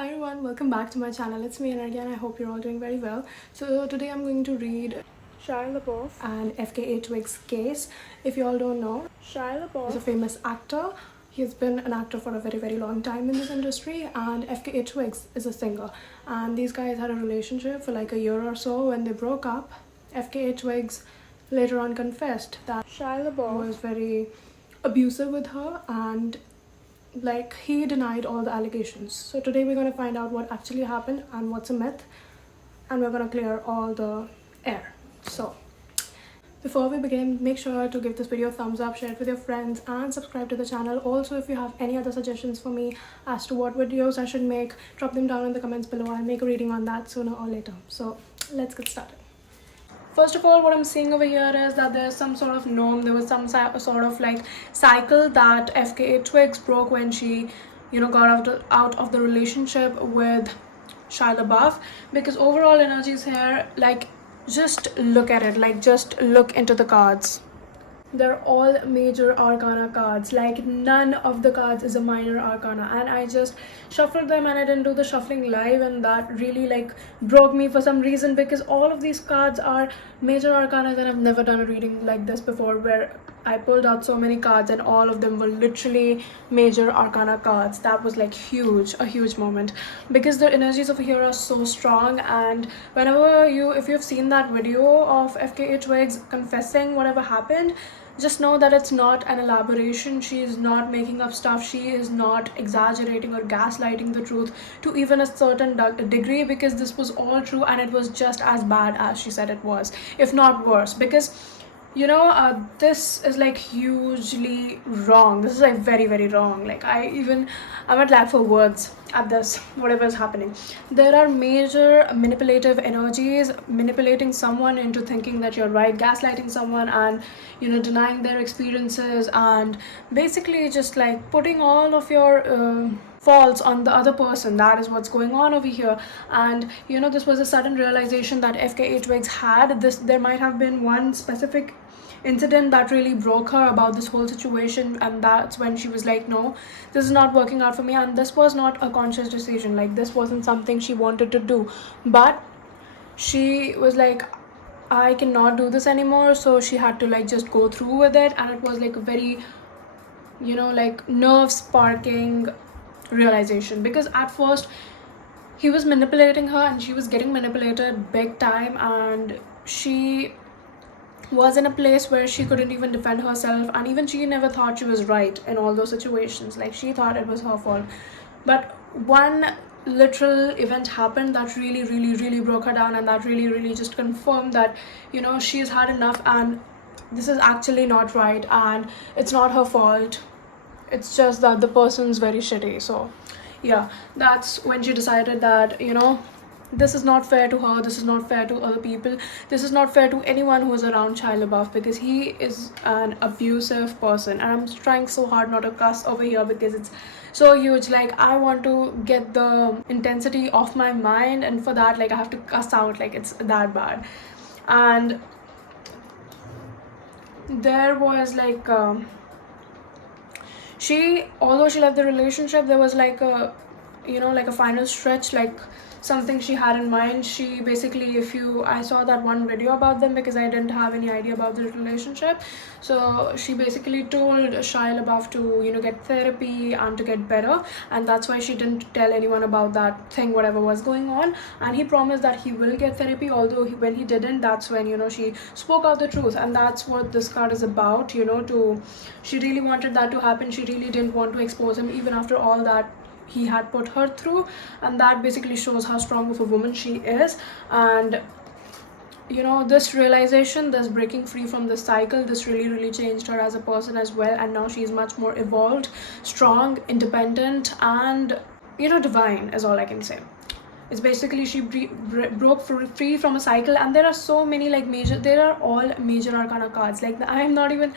Hi everyone, welcome back to my channel. It's me Anarghya and I hope you're all doing very well. So today I'm going to read Shia LaBeouf and FKA Twigs case. If you all don't know, Shia LaBeouf is a famous actor. He's been an actor for a very long time in this industry, and FKA Twigs is a singer. And these guys had a relationship for like a year or so. When they broke up, FKA Twigs later on confessed that Shia LaBeouf was very abusive with her, and like he denied all the allegations. So today we're going to find out what actually happened and what's a myth, and we're going to clear all the air. So before we begin, make sure to give this video a thumbs up, share it with your friends, and subscribe to the channel. Also, if you have any other suggestions for me as to what videos I should make, drop them down in the comments below. I'll make a reading on that sooner or later. So let's get started. First of all, what I'm seeing over here is that there's some sort of norm. There was some sort of like cycle that FKA Twigs broke when she, got out of the relationship with Shia LaBeouf. Because overall energies here, like, just look at it. Like, just look into the cards. They're all major arcana cards. Like, none of the cards is a minor arcana, and I just shuffled them and I didn't do the shuffling live, and that really like broke me for some reason, because all of these cards are major arcana and I've never done a reading like this before where I pulled out so many cards and all of them were literally major arcana cards. That was like a huge moment, because the energies over here are so strong. And whenever if you've seen that video of FKA Twigs confessing whatever happened, just know that it's not an elaboration. She is not making up stuff. She is not exaggerating or gaslighting the truth to even a certain degree, because this was all true and it was just as bad as she said it was, if not worse. Because this is like hugely wrong. This is like very wrong. Like I'm at lack for words at this, whatever is happening. There are major manipulative energies, manipulating someone into thinking that you're right, gaslighting someone, and denying their experiences, and basically just like putting all of your faults on the other person. That is what's going on over here. And this was a sudden realization that FKA Twigs had. There might have been one specific incident that really broke her about this whole situation, and that's when she was like, no, this is not working out for me. And this was not a conscious decision. Like, this wasn't something she wanted to do, but she was like, I cannot do this anymore. So she had to like just go through with it, and it was like a very like nerve sparking realization, because at first he was manipulating her and she was getting manipulated big time, and she was in a place where she couldn't even defend herself, and even she never thought she was right in all those situations. Like, she thought it was her fault. But one literal event happened that really broke her down, and that really just confirmed that she's had enough, and this is actually not right, and it's not her fault. It's just that the person's very shitty. So yeah, that's when she decided that this is not fair to her, this is not fair to other people, this is not fair to anyone who is around Shia LaBeouf, because he is an abusive person. And I'm trying so hard not to cuss over here because it's so huge. Like, I want to get the intensity off my mind, and for that, like, I have to cuss out. Like, it's that bad. And there was like although she left the relationship, there was like a like a final stretch, like something she had in mind. She basically, I saw that one video about them because I didn't have any idea about the relationship. So she basically told Shia LaBeouf to get therapy and to get better, and that's why she didn't tell anyone about that thing, whatever was going on. And he promised that he will get therapy, although when he didn't, that's when she spoke out the truth. And that's what this card is about. She really wanted that to happen. She really didn't want to expose him, even after all that he had put her through. And that basically shows how strong of a woman she is. And this realization, this breaking free from this cycle, this really changed her as a person as well. And now she's much more evolved, strong, independent, and divine is all I can say. It's basically she broke free from a cycle. And there are so many like there are all major arcana cards. Like, I am not even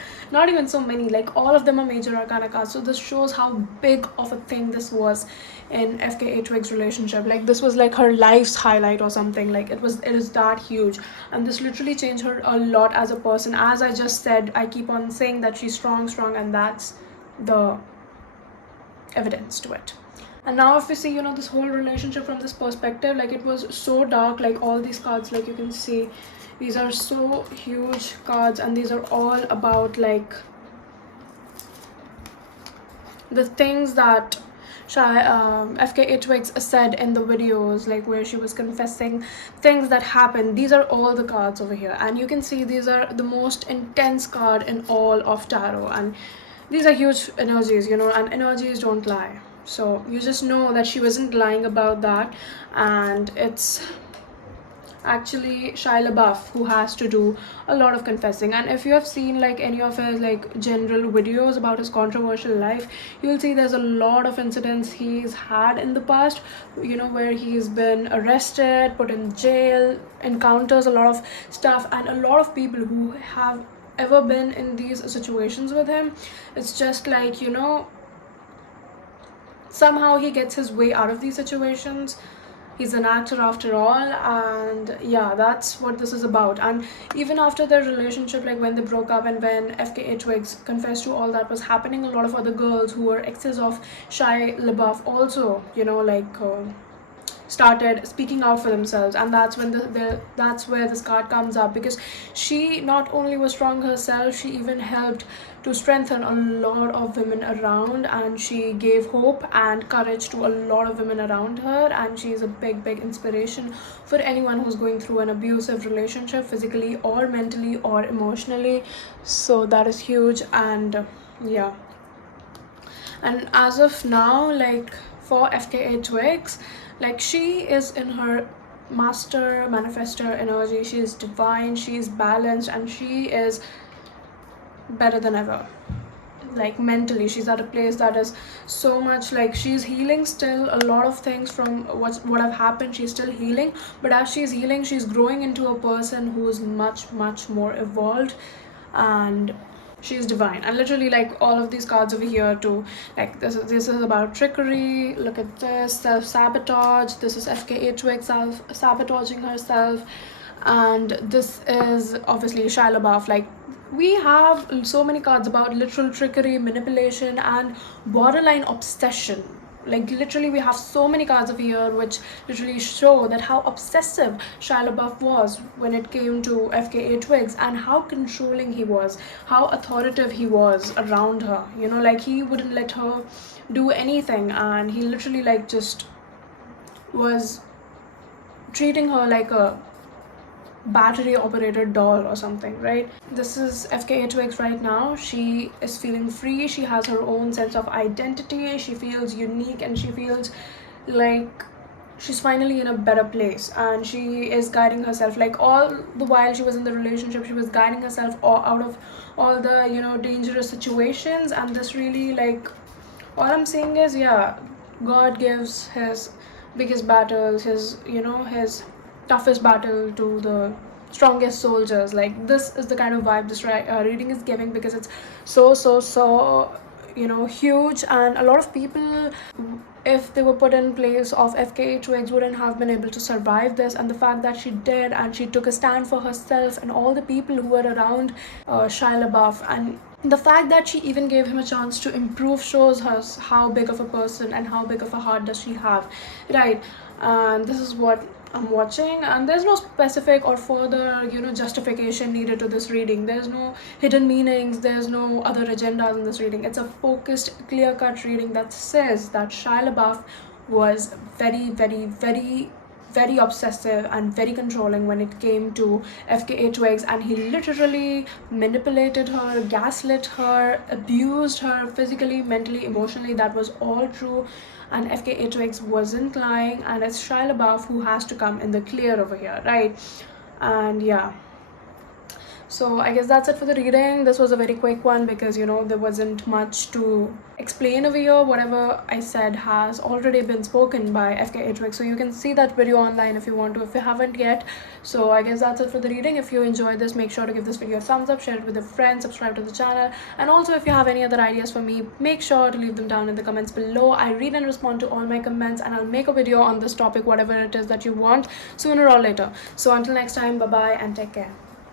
so many, like all of them are major arcana cards. So this shows how big of a thing this was in FKA Twigs relationship. Like, this was like her life's highlight or something. Like, it is that huge, and this literally changed her a lot as a person. As I just said, I keep on saying that she's strong, and that's the evidence to it. And now if we see, this whole relationship from this perspective, like it was so dark, like all these cards, like you can see, these are so huge cards, and these are all about like the things that FKA Twigs said in the videos, like where she was confessing things that happened. These are all the cards over here, and you can see these are the most intense card in all of tarot, and these are huge energies, and energies don't lie. So you just know that she wasn't lying about that, and it's actually Shia LaBeouf who has to do a lot of confessing. And if you have seen like any of his like general videos about his controversial life, you'll see there's a lot of incidents he's had in the past, where he's been arrested, put in jail, encounters a lot of stuff, and a lot of people who have ever been in these situations with him, it's just like, somehow he gets his way out of these situations. He's an actor after all, and yeah, that's what this is about. And even after their relationship, like when they broke up and when FKA Twigs confessed to all that was happening, a lot of other girls who were exes of Shia LaBeouf also, started speaking out for themselves. And that's when that's where this card comes up, because she not only was strong herself, she even helped to strengthen a lot of women around, and she gave hope and courage to a lot of women around her, and she's a big inspiration for anyone who's going through an abusive relationship, physically or mentally or emotionally. So that is huge. And yeah, and as of now, like for FKA Twigs, like she is in her master manifestor energy. She is divine, she is balanced, and she is better than ever. Like mentally, she's at a place that is so much like she's healing still a lot of things from what have happened. She's still healing, but as she's healing, she's growing into a person who is much more evolved, and she's divine. And literally, like all of these cards over here too, like this is about trickery. Look at this, self-sabotage. This is FKA Twigs self-sabotaging herself, and this is obviously Shia LaBeouf. Like we have so many cards about literal trickery, manipulation, and borderline obsession. Like literally we have so many cards over here which literally show that how obsessive Shia LaBeouf was when it came to FKA Twigs, and how controlling he was, how authoritative he was around her. Like he wouldn't let her do anything, and he literally like just was treating her like a battery operated doll or something, right? This is FKA Twigs right now. She is feeling free, she has her own sense of identity, she feels unique, and she feels like she's finally in a better place, and she is guiding herself. Like all the while she was in the relationship, she was guiding herself out of all the dangerous situations. And this really, like, all I'm saying is, yeah, God gives his biggest battles, his toughest battle to the strongest soldiers. Like this is the kind of vibe this reading is giving, because it's so huge. And a lot of people, if they were put in place of FKA Twigs, wouldn't have been able to survive this. And the fact that she did, and she took a stand for herself and all the people who were around Shia LaBeouf, and the fact that she even gave him a chance to improve shows us how big of a person and how big of a heart does she have, right? And this is what I'm watching, and there's no specific or further justification needed to this reading. There's no hidden meanings, there's no other agendas in this reading. It's a focused, clear-cut reading that says that Shia LaBeouf was very obsessive and very controlling when it came to FKA Twigs, and he literally manipulated her, gaslit her, abused her physically, mentally, emotionally. That was all true, and FKA Twigs wasn't lying, and it's Shia LaBeouf who has to come in the clear over here, right? And yeah, so I guess that's it for the reading. This was a very quick one because there wasn't much to explain over here. Whatever I said has already been spoken by FKA Twigs, so you can see that video online if you want to, if you haven't yet. So I guess that's it for the reading. If you enjoyed this, make sure to give this video a thumbs up, share it with a friend, subscribe to the channel, and also if you have any other ideas for me, make sure to leave them down in the comments below. I read and respond to all my comments, and I'll make a video on this topic, whatever it is that you want, sooner or later. So until next time, bye bye and take care.